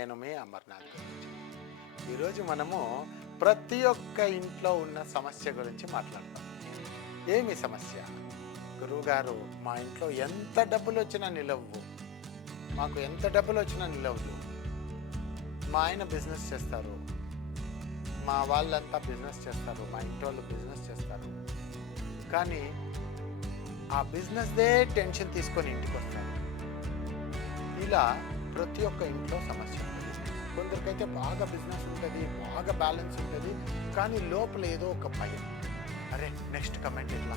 నేను అమర్నాథ్ గురించి. ఈరోజు మనము ప్రతి ఒక్క ఇంట్లో ఉన్న సమస్య గురించి మాట్లాడతాం. ఏమి సమస్య? గురువుగారు మా ఇంట్లో ఎంత డబ్బులు వచ్చినా నిలవు మాకు ఎంత డబ్బులు వచ్చినా నిలవదు మా ఆయన బిజినెస్ చేస్తారు. మా వాళ్ళంతా బిజినెస్ చేస్తారు. మా ఇంటి వాళ్ళు బిజినెస్ చేస్తారు. కానీ ఆ బిజినెస్దే టెన్షన్ తీసుకొని ఇంటికి వస్తారు ఇలా ప్రతి ఒక్క ఇంట్లో సమస్య. కొందరికైతే బాగా బిజినెస్ ఉంటుంది బాగా బ్యాలెన్స్ ఉంటుంది కానీ లోపల ఏదో ఒక భయం. అరే నెక్స్ట్ కమెంట్ ఎట్లా?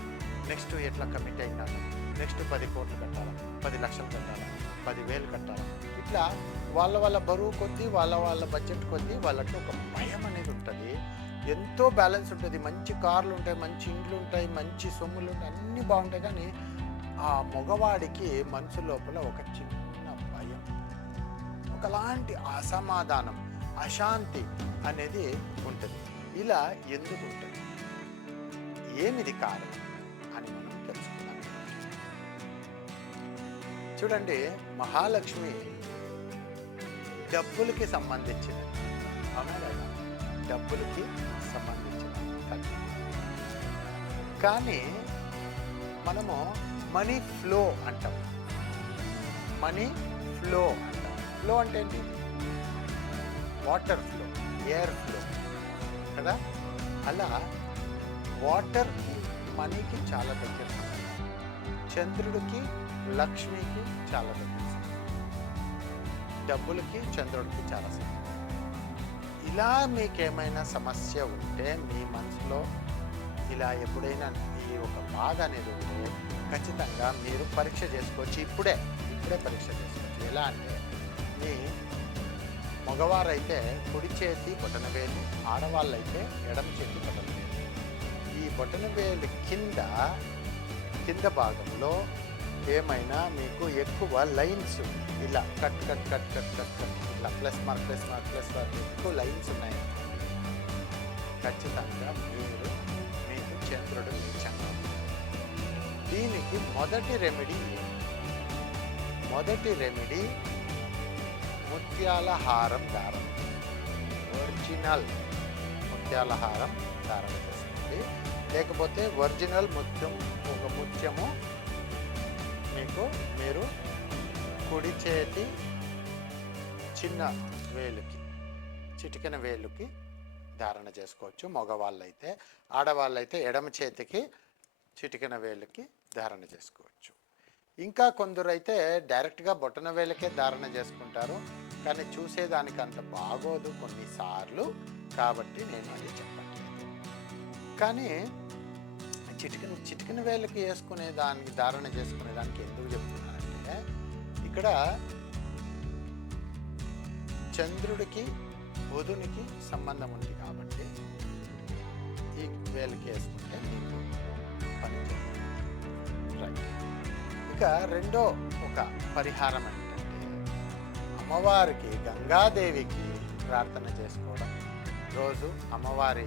నెక్స్ట్ ఎట్లా కమిట్ అయినాను? నెక్స్ట్ పది కోట్లు కట్టాలా? పది లక్షలు కట్టాలా? పదివేలు కట్టాలా? ఇట్లా వాళ్ళ వాళ్ళ బరువు కొద్దీ వాళ్ళ వాళ్ళ బడ్జెట్ కొద్దీ వాళ్ళకి ఒక భయం అనేది ఉంటుంది. ఎంతో బ్యాలెన్స్ ఉంటుంది. మంచి కార్లు ఉంటాయి మంచి ఇండ్లు ఉంటాయి మంచి సొమ్ములు ఉంటాయి అన్నీ బాగుంటాయి కానీ ఆ మగవాడికి మనసు లోపల ఒక చిన్న ఒకలాంటి అసమాధానం అశాంతి అనేది ఉంటుంది. ఇలా ఎందుకు ఉంటుంది? ఏమిది కారణం అని మనం తెలుసుకున్నాం చూడండి మహాలక్ష్మి డబ్బులకి సంబంధించిన అవునా లేదా? డబ్బులకి సంబంధించిన కానీ మనము మనీ ఫ్లో అంటాం. మనీ ఫ్లో అంటాం ఫ్లో అంటే ఏంటి? Water flow air flow. కదా? అలా వాటర్ మనీకి చాలా దగ్గర. చంద్రుడికి లక్ష్మికి చాలా దగ్గర. డబ్బులకి చంద్రుడికి చాలా సంబంధం ఇలా మీకేమైనా సమస్య ఉంటే మీ మనసులో ఇలా ఎప్పుడైనా ఈ ఒక బాధ అనేది ఉంటే ఖచ్చితంగా మీరు పరీక్ష చేసుకోవచ్చు. ఇప్పుడే ఇప్పుడే పరీక్ష చేసుకోవచ్చు. ఎలా అంటే కానీ మగవారైతే కుడి చేతి బొటనవేలు ఆడవాళ్ళైతే ఎడమ చేతి బొటనవేలు ఈ బొటనవేలు కింద కింద భాగంలో ఏమైనా మీకు ఎక్కువ లైన్స్ ఇలా cut cut cut cut cut cut ఇలా plus mark plus mark plus mark ఎక్కువ లైన్స్ ఉన్నాయి. ఖచ్చితంగా మీరు మీకు చంద్రుడు నీచంగా దీనికి మొదటి రెమెడీ మొదటి రెమెడీ ముత్యాల హారం దారం ఒరిజినల్ ముత్యాల హారం దారం చేసుకోండి లేకపోతే ఒరిజినల్ ముత్యం ఒక ముత్యము మీకు మీరు కుడి చేతి చిన్న వేలుకి చిటికిన వేలుకి ధారణ చేసుకోవచ్చు. మగవాళ్ళైతే ఆడవాళ్ళైతే ఎడమ చేతికి చిటికిన వేలుకి ధారణ చేసుకోవచ్చు. ఇంకా కొందరైతే డైరెక్ట్గా బొటన వేలకే ధారణ చేసుకుంటారు. కానీ చూసేదానికి అంత బాగోదు కొన్నిసార్లు. కాబట్టి నేను అది చెప్పట్లేదు. కానీ చిటికిన చిటికిన వేలకి వేసుకునే దానికి ధారణ చేసుకునే దానికి ఎందుకు చెప్తున్నానంటే ఇక్కడ చంద్రుడికి బుధునికి సంబంధం ఉంది కాబట్టి ఈ వేలకి వేసుకుంటే మీకు పని చేస్తుంది రైట్. ఇక రెండో ఒక పరిహారం ఏంటంటే అమ్మవారికి గంగాదేవికి ప్రార్థన చేసుకోవడం. రోజు అమ్మవారి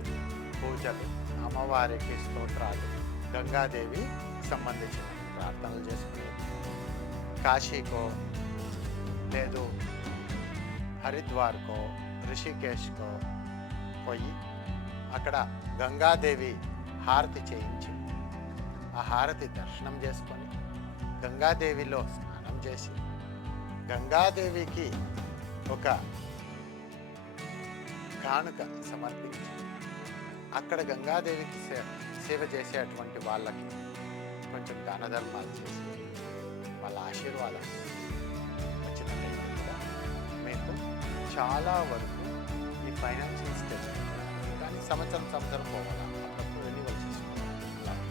పూజలు అమ్మవారికి స్తోత్రాలు గంగాదేవి సంబంధించిన ప్రార్థనలు చేసుకునే కాశీకో లేదు హరిద్వార్కో రిషికేష్కో పోయి అక్కడ గంగాదేవి హారతి చేయించి ఆ హారతి దర్శనం చేసుకొని గంగాదేవిలో స్నానం చేసి గంగాదేవికి ఒక కానుక సమర్పించి అక్కడ గంగాదేవికి సేవ సేవ చేసేటువంటి వాళ్ళకి కొంచెం దాన ధర్మాలు చేసి వాళ్ళ ఆశీర్వాదం వచ్చినట్లయితే కూడా మీకు చాలా వరకు ఈ ఫైనాన్షియల్ స్టేజ్ కానీ సంవత్సరం సంవత్సరం పోవాలి? అప్పుడప్పుడు రెన్యువల్ చేసుకోవాలి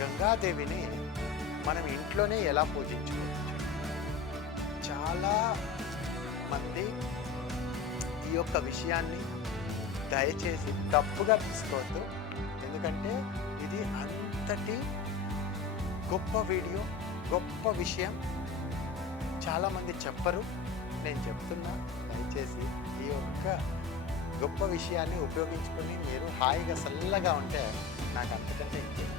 గంగాదేవిని మనం ఇంట్లోనే ఎలా పూజించుకోవచ్చు? చాలా మంది ఈ యొక్క విషయాన్ని దయచేసి తప్పుగా తీసుకోవద్దు. ఎందుకంటే ఇది అంతటి గొప్ప వీడియో గొప్ప విషయం. చాలామంది చెప్పరు. నేను చెప్తున్నా దయచేసి ఈ యొక్క గొప్ప విషయాన్ని ఉపయోగించుకొని మీరు హాయిగా చల్లగా ఉంటే నాకు అంతకంటే ఇంకేం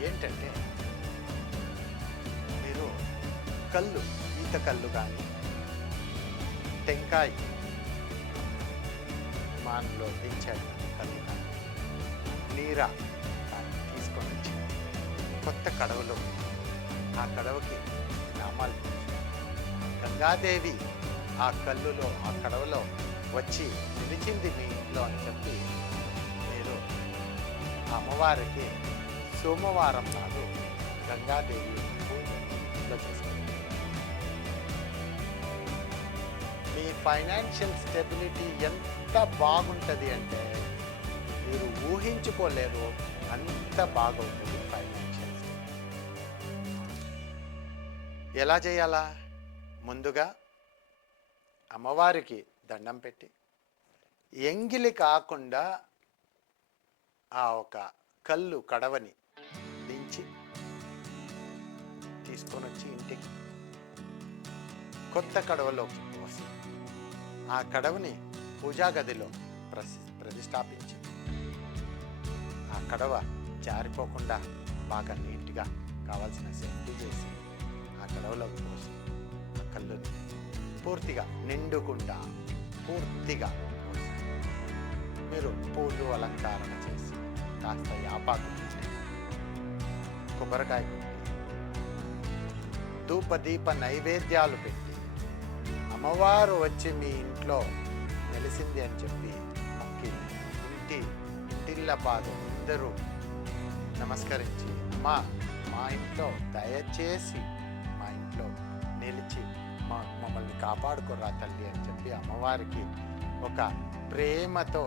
ఏంటంటే మీరు కళ్ళు ఈత కళ్ళు కానీ టెంకాయ మాన్లో దించాడు కళ్ళు నీరా కానీ తీసుకొని వచ్చి కొత్త కడవలో ఆ కడవకి నామాలు గంగాదేవి ఆ కళ్ళులో ఆ కడవలో వచ్చి నిలిచింది మీ ఇంట్లో అని చెప్పి మీరు అమ్మవారికి సోమవారం నాడు గంగాదేవి పూజ చేసుకోండి మీ ఫైనాన్షియల్ స్టెబిలిటీ ఎంత బాగుంటుంది అంటే మీరు ఊహించుకోలేరు అంత బాగుంటుంది ఫైనాన్షియల్ ఎలా చేయాలా? ముందుగా అమ్మవారికి దండం పెట్టి ఎంగిలి కాకుండా ఆ ఒక కళ్ళు కడవని దించి తీసుకొని వచ్చి ఇంటికి. కొత్త కడవలో పోసి ఆ కడవని పూజా గదిలో ప్రసి ప్రతిష్టాపించి ఆ కడవ జారిపోకుండా బాగా నీట్గా కావాల్సిన సేఫ్టీ చేసి ఆ కడవలోకి పోసి ఆ కళ్ళుని పూర్తిగా నిండుకుండా పూర్తిగా మీరు పూలు అలంకరణ చేసి కాస్త యాపాకు కొబ్బరికాయ కొట్టి ధూపదీప నైవేద్యాలు పెట్టి అమ్మవారు వచ్చి మీ ఇంట్లో నెలిసింది అని చెప్పి మొక్కి ఇంటి ఇంటిళ్ళ పాదం ఇద్దరూ నమస్కరించి అమ్మా మా ఇంట్లో దయచేసి మా ఇంట్లో నిలిచి మా మమ్మల్ని కాపాడుకోరా తల్లి అని చెప్పి అమ్మవారికి ఒక ప్రేమతో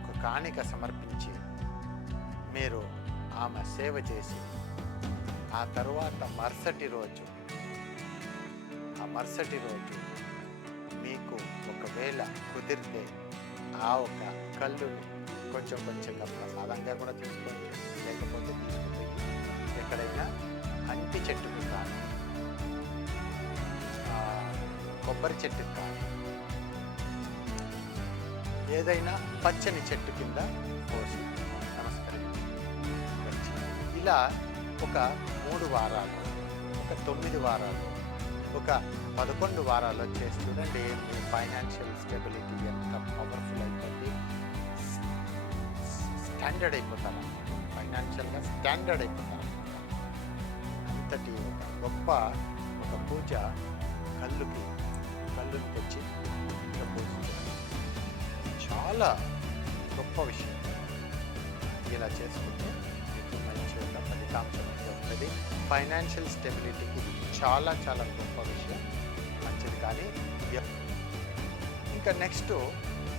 ఒక కాణిక సమర్పించి మీరు ఆమె సేవ చేసి ఆ తర్వాత మరుసటి రోజు ఆ మరుసటి రోజు మీకు ఒకవేళ కుదిరితే ఆ ఒక కళ్ళుని కొంచెం కొంచెంగా ప్రసాదంగా కూడా తీసుకోండి. లేకపోతే తీసుకుంటే ఎక్కడైనా అంటి చెట్టుకు కానీ కొబ్బరి చెట్టుకు కానీ ఏదైనా పచ్చని చెట్టు కింద పోసి నమస్కరించి ఇలా ఒక మూడు వారాలు ఒక తొమ్మిది వారాలు ఒక పదకొండు వారాలు చేసి చూడండి మీ ఫైనాన్షియల్ స్టెబిలిటీ ఎంత పవర్ఫుల్ అయిపోతుంది స్టాండర్డ్ అయిపోతారు? ఫైనాన్షియల్గా స్టాండర్డ్ అయిపోతారు? అంతటి ఒక గొప్ప ఒక పూజ కళ్ళుకి కళ్ళుని తెచ్చి చాలా గొప్ప విషయం. ఇలా చేసుకుంటే మీకు ఒక ఉంటుంది ఫైనాన్షియల్ స్టెబిలిటీకి చాలా చాలా గొప్ప విషయం. మంచిది కానీ ఇంకా నెక్స్ట్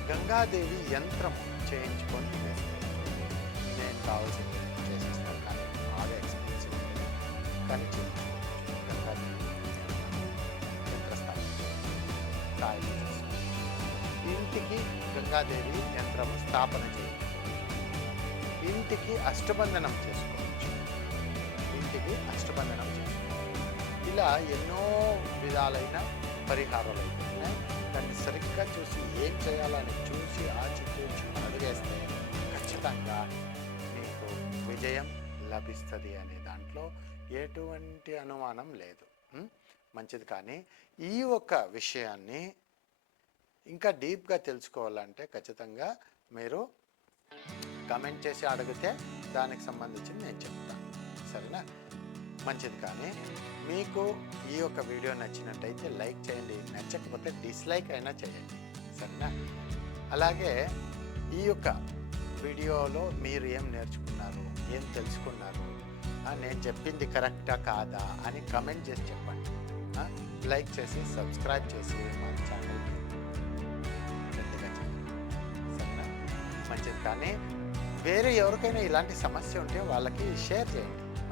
గంగాదేవి యంత్రం చేయించుకొని నేను కావాల్సింది చేసేస్తాను కానీ బాగా ఎక్స్పెన్సివ్ కానీ గంగాదేవి యంత్రస్థానం. ఇంటికి గంగాదేవి యంత్రము స్థాపన చేయాలి ఇంటికి అష్టబంధనం చేసుకోవచ్చు ఇంటికి అష్టబంధనం చేసుకోవచ్చు ఇలా ఎన్నో విధాలైన పరిహారాలు అయితే ఉన్నాయి దాన్ని సరిగ్గా చూసి ఏం చేయాలని చూసి ఆచితూచి అడిగేస్తే ఖచ్చితంగా మీకు విజయం లభిస్తుంది అనే దాంట్లో ఎటువంటి అనుమానం లేదు. మంచిది కానీ ఈ ఒక్క విషయాన్ని ఇంకా డీప్గా తెలుసుకోవాలంటే ఖచ్చితంగా మీరు కమెంట్ చేసి అడిగితే దానికి సంబంధించి నేను చెప్తాను. సరేనా? మంచిది కానీ మీకు ఈ యొక్క వీడియో నచ్చినట్టయితే లైక్ చేయండి నచ్చకపోతే డిస్లైక్ అయినా చేయండి సరేనా? అలాగే ఈ యొక్క వీడియోలో మీరు ఏం నేర్చుకున్నారు ఏం తెలుసుకున్నారు నేను చెప్పింది కరెక్టా కాదా అని కమెంట్ చేసి చెప్పండి. లైక్ చేసి సబ్స్క్రైబ్ చేసి మా ఛానల్ సరేనా? మంచిది కానీ వేరే ఎవరికైనా ఇలాంటి సమస్య ఉంటే వాళ్ళకి షేర్ చేయండి.